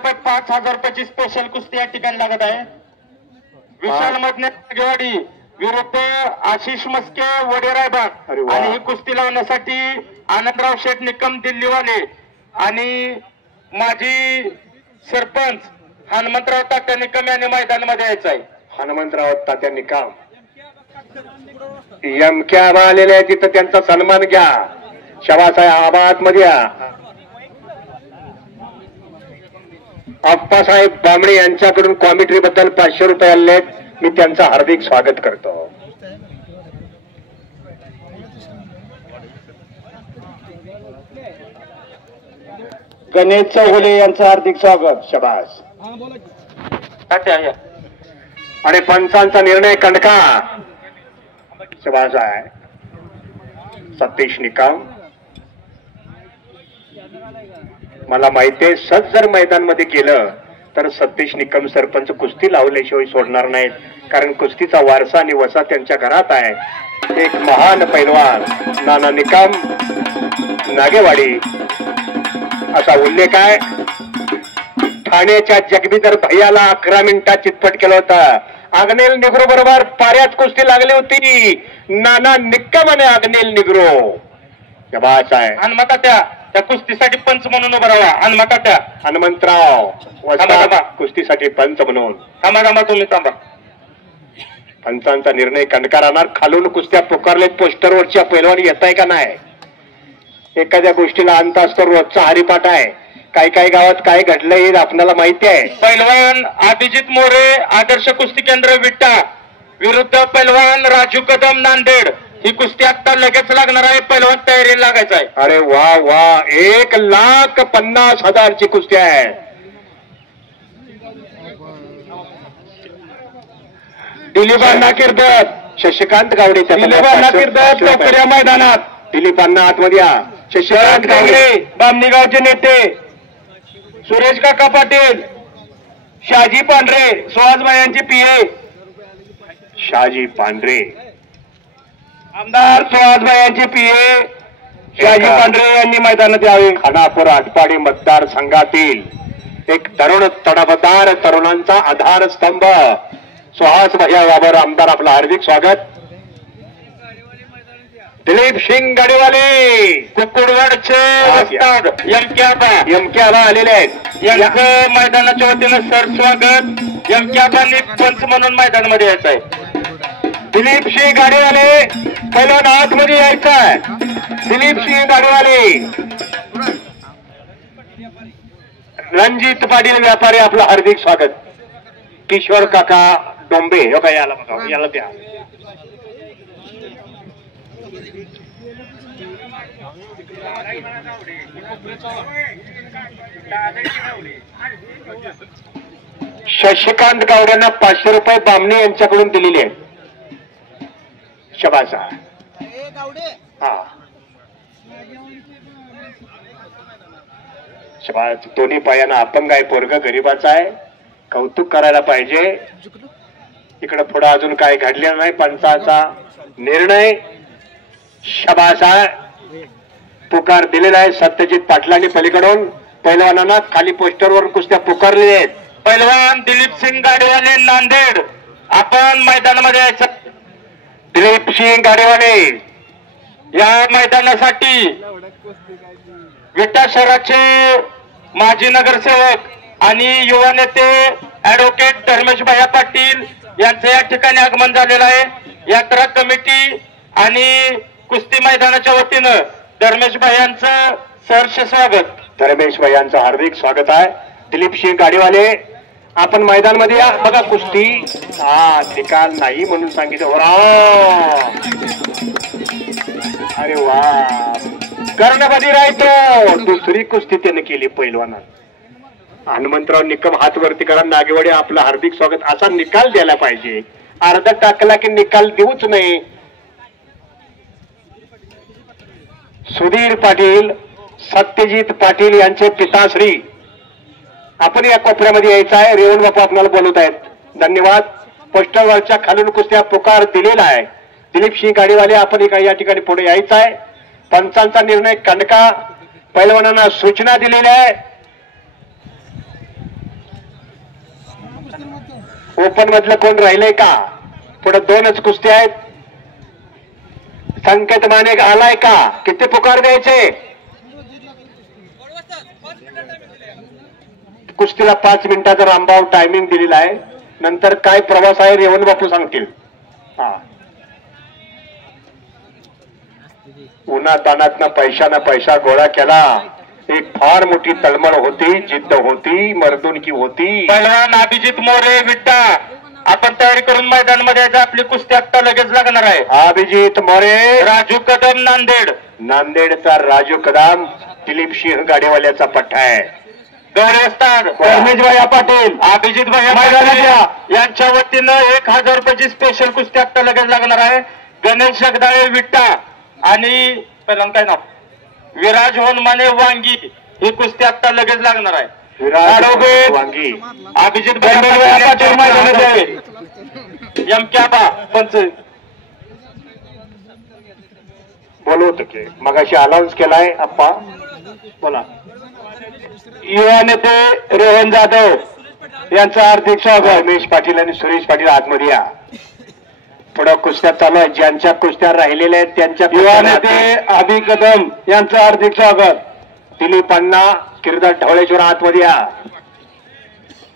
रुपये 5,000 रुपयाची स्पेशल कुस्ती या ठिकाणी लागत आहे. विशाल मधने नागेवाडी विरुद्ध आशिष मस्के वडेरायबाग. आणि ही कुस्ती लावण्यासाठी आनंदराव शेठ निकम दिल्लीवाले आणि माजी सरपंच हनुमंतराव तात्या निकम यांनी मैदानामध्ये यायचं आहे. हनुमंतराव तात्या निकम यमक्या आलेले आहे, तिथं त्यांचा सन्मान घ्या. शवासाहेब आबाद मध्ये या. अप्पासाहेब बामणे यांच्याकडून कॉमेंट्री बद्दल 500 रुपये आले. मी त्यांचं हार्दिक स्वागत करतो. गणेश चौगुले यांचं हार्दिक स्वागत. शबास. आणि पंचांचा निर्णय कंडका. शबास आहे सतीश निकम. मला माहिती आहे सज जर मैदानमध्ये गेलं तर सतीश निकम सरपंच कुस्ती लावल्याशिवाय सोडणार नाहीत, कारण कुस्तीचा वारसा आणि वसा त्यांच्या घरात आहे. एक महान पैलवान नाना निकम नागेवाडी असा उल्लेख आहे. ठाण्याच्या जगबीदर भैयाला 11 मिनिटात चितपट केलं होतं. अग्नेल निग्रो बरोबर पाऱ्यात कुस्ती लागली होती. नाना निकम आणि अग्नेल निग्रो. शबास आहे. हनुमंता त्या कुस्तीसाठी पंच म्हणून उभा राहा. हनुमंता त्या हनुमंतराव कुस्तीसाठी पंच म्हणून. थांबा तुम्ही थांबा. पंचांचा निर्णय कंडका राहणार. खालून कुस्त्या पुकारलेत. पोस्टरवरच्या पैलवानी येत आहे का नाही. एखाद्या गोष्टीला अंत असतो. रोजचा हरिपाठ आहे. काही गावात काय घडलंय हे आपल्याला माहिती आहे. पैलवान अभिजित मोरे आदर्श कुस्ती केंद्र विटा विरुद्ध पैलवान राजू कदम नांदेड. ही कुस्ती आता लगेच लागणार आहे. पैलवान तयारी लागायचं आहे. अरे वा वा. 1,50,000 ची कुस्ती आहे. दिलीपांना किर्दत शशिकांत गावडे. दिलीपांना किर्दत लवकर मैदानात. दिलीपांना आतमध्ये या. शशिकांत गावडे बामणी गावचे नेते सुरेश काका पाटील शहाजी पांढरे सुहासभाई यांचे पीए. शहाजी पांढरे आमदार सुहासभाई यांचे पीए शहाजी पांढरे यांनी मैदानात यावे. खानापूर आटपाडी मतदारसंघातील एक तरुण तडफदार तरुणांचा आधारस्तंभ सुहास भैया यावर आमदार आपलं हार्दिक स्वागत. दिलीप सिंग गाडीवाले कुकुडवाडचे यमक्याबा आलेले आहेत. यांचं मैदानाच्या वतीनं सर स्वागत. यमक्याबांनी पंच म्हणून मैदानामध्ये यायचं आहे. दिलीप सिंग गाडीवाले पहिलं आतमध्ये यायचं आहे. दिलीप सिंग गाडीवाले. रणजित पाटील व्यापारी आपलं हार्दिक स्वागत. किशोर काका डोंबे याला बघा. याला द्या. शशिकांत गावड्यांना 500 रुपये बामणे यांच्याकडून दिलेले आहेत. शबासा. हा शबास. दोन्ही पायानं अपंग आहे. पोरग गरीबाचा आहे. कौतुक करायला पाहिजे. इकडे पुढे अजून काय घडलेलं नाही. पंचाचा निर्णय. शबासा. पुकार दिलेला आहे सत्यजित पाटलांनी पलीकडून. पैलवानांना खाली पोस्टरवर कुस्त्या पुकारलेल्या आहेत. पैलवान दिलीप सिंग गाडीवाले नांदेड आपण मैदानामध्ये यायचं. दिलीप सिंग गाडीवाले या मैदानासाठी विटा शहराचे माजी नगरसेवक आणि युवा नेते ऍडव्होकेट धर्मेश भैया पाटील यांचं या ठिकाणी आगमन झालेलं आहे. यात्रा कमिटी आणि कुस्ती मैदानाच्या वतीनं धर्मेश भैयांचं सहर्ष स्वागत. धर्मेश भैयांचं हार्दिक स्वागत आहे. दिलीप सिंग गाडीवाले आपण मैदानमध्ये या. बघा कुस्ती. हा निकाल नाही म्हणून सांगितलं. अरे वा. कर्णबधी राहतो. दुसरी कुस्ती त्याने केली पैलवानात. हनुमंतराव निकम हात वरती करा. नागेवाडी आपलं हार्दिक स्वागत. असा निकाल द्यायला पाहिजे. अर्धा टाकला की निकाल देऊच नाही. सुधीर पाटील सत्यजित पाटील यांचे पिताश्री आपण या कोपऱ्यामध्ये यायचं आहे. रेवण बापू आपल्याला बोलवत आहेत. धन्यवाद. पोस्टरवरच्या खालून कुस्त्या पुकार दिलेला आहे. दिलीप सिंग गाडीवाले आपण या ठिकाणी पुढे यायचं आहे. पंचांचा निर्णय कंडका. पैलवानांना सूचना दिलेल्या आहे. ओपन मधलं कोण राहिलंय का? पुढे 2च कुस्ती आहेत. संकेत माने आलाय का? किती पुकार द्यायचे? कुस्तीला 5 मिनिटाचा रामभाव टायमिंग दिलेला आहे. नंतर काय प्रवास आहे रेवण बापू सांगतील. हा, उन्हा तानातनं पैसा गोळा केला. एक फार मोठी तळमळ होती, जिद्द होती, मर्दुनकी होती. पहिलवान अभिजित मोरे विट्टा, आपण तयारी करून मैदानामध्ये आपली कुस्ती आता लगेच लागणार आहे. अभिजित मोरे, राजू कदम नांदेड. नांदेडचा राजू कदम दिलीप सिंह गाडीवाल्याचा पट्टा आहे. गौरवस्थान रमेश भैया पाटील, अभिजित भैया यांच्या वतीनं 1000 रुपयाची स्पेशल कुस्ती आता लगेच लागणार आहे. गणेश जगदाळे विट्टा आणि पहिल्यांदा काय नाव, विराज होनमाने वांगी, ही कुस्ती आता लगेच लागणार आहे. विराज वांगी, अभिजित भैया एम क्याबा पंच बोलवतो की मगाशी अनाऊन्स केलाय. आप्पा बोला. युवा नेते रोहन जाधव यांचं हार्दिक स्वागत. रमेश पाटील आणि सुरेश पाटील आतमध्ये या. पुढं कुस्त्या चालू आहे. ज्यांच्या कुस्त्या राहिलेल्या आहेत त्यांच्या युवा नेते अभि कदम यांचं हार्दिक स्वागत. दिलीपांना किरदार ढवळेश्वर आतमध्ये या.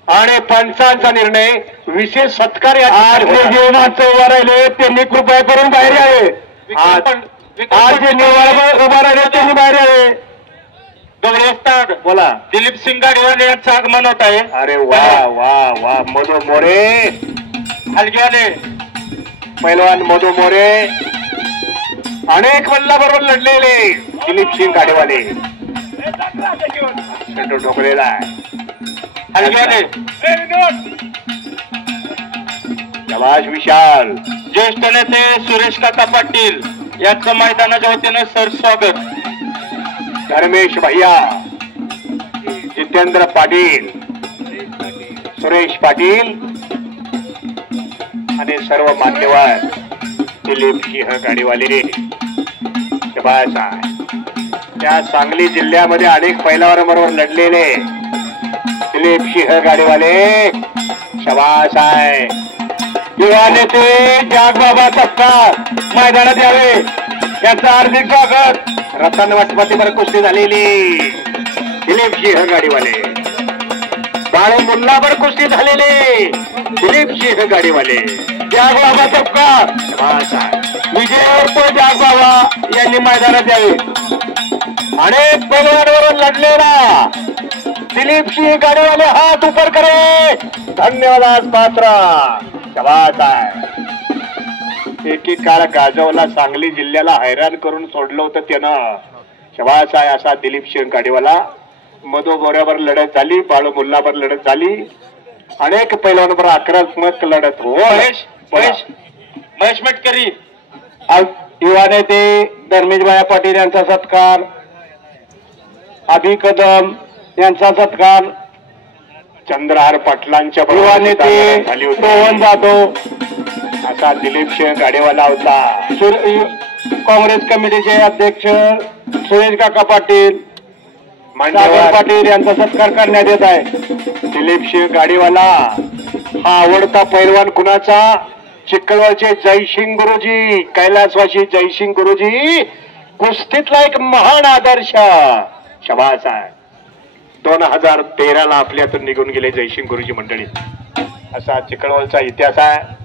आणि पंचांचा निर्णय विशेष सत्कार आज जे माणसं उभा राहिले त्यांनी कृपया करून बाहेर यावे. आज जे उभा राहिले त्यांनी बाहेर यावे. गौरवस्थान बोला. दिलीप सिंग गाडीवाले यांचं आगमन होत आहे. अरे वा वा वा. मधू मोरे हलगेवाले, पैलवान मधू मोरे अनेक बरोबर लढलेले दिलीप सिंग गाडीवाले. ठोकलेला आहे. हलगेवाले, जवाज विशाल. ज्येष्ठ नेते सुरेश काका पाटील यांचं मैदानाच्या वतीनं सर स्वागत. धर्मेश भैया, जितेंद्र पाटील, सुरेश पाटील आणि सर्व मान्यवर दिलीप सिंह गाडीवाले. शबास आहे. त्या सांगली जिल्ह्यामध्ये अनेक पैलवानांबरोबर लढलेले दिलीप सिंह गाडीवाले. शबास आहे. युवा नेते जागबाबा सत्कार मैदानात यावे यांचं हार्दिक स्वागत. रतन वटपतीवर कुस्ती झालेली दिलीप सिंह गाडीवाले. बाळू मुल्लावर कुस्ती झालेले दिलीप सिंह गाडीवाले. जागबाबा सत्कार विजय उर्फ जागबाबा यांनी मैदानात यावे. अनेक पैलवानांवर लढलेला दिलीप सिंह गाडीवाले हात उपर करे. धन्यवाद पात्र. शबास आहे. एकेकाळ गाजवला सांगली जिल्ह्याला हैराण करून सोडलं होतं त्यानं. शबास आहे असा दिलीप सिंह गाडीवाला. मधू बोऱ्यावर लढत झाली, बाळू मुल्लावर लढत झाली, अनेक पैलवानांवर आक्रमक लढत. हो महेश मेटकरी. युवा नेते धर्मेश भैया पाटील यांचा सत्कार. अभि कदम यांचा सत्कार. चंद्रहार पाटलांच्या युवा नेते रोहन जाधव असा दिलीप सिंह गाडीवाला होता. काँग्रेस कमिटीचे अध्यक्ष सुरेश काका पाटील मांडवर पाटील यांचा सत्कार करण्यात येत आहे. दिलीप सिंह गाडीवाला हा आवडता पैलवान कुणाचा? चिखलवाडचे जयसिंग गुरुजी, कैलासवासी जयसिंग गुरुजी, कुस्तीतला एक महान आदर्श. शबास आहे. 2013 आपल्यातून निघून गेले जयसिंग गुरुजी मंडळी. असा चिखलवाडचा इतिहास आहे.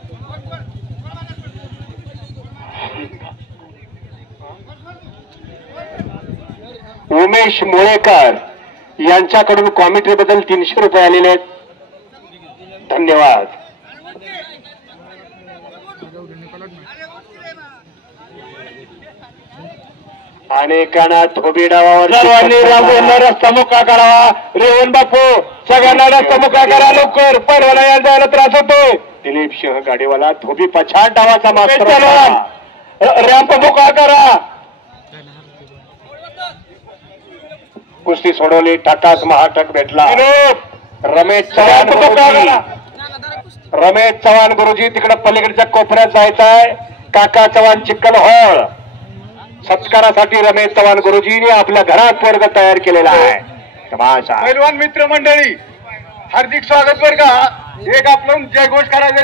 उमेश मुळेकर यांच्याकडून कॉमेंट्री बद्दल 300 रुपये आलेले आहेत. धन्यवाद. अनेकांना धोबी डावावर सर्वांनी राबवून रस्ता मोकळा करावा. रेवण बापू सगळ्यांना रस्ता मोकळा करा लवकर. परवाना यायला जायला त्रास होतोय. दिलीप सिंह गाडीवाला धोबी पछाड डावाचा मास्तर. रॅम्प मोकळा करा. कुस्ती सोडवली. टाकास महाटक भेटला. रमेश चव्हाण गुरुजी तिकडे पलीकडच्या कोपऱ्यात जायचं आहे. काका चव्हाण चिखल हॉल. सत्कारासाठी रमेश चव्हाण गुरुजींनी आपल्या घरात वर्ग तयार केलेला आहे. पैलवान मित्र मंडळी हार्दिक स्वागत. बरं का एक आपलं जयघोष करायचं.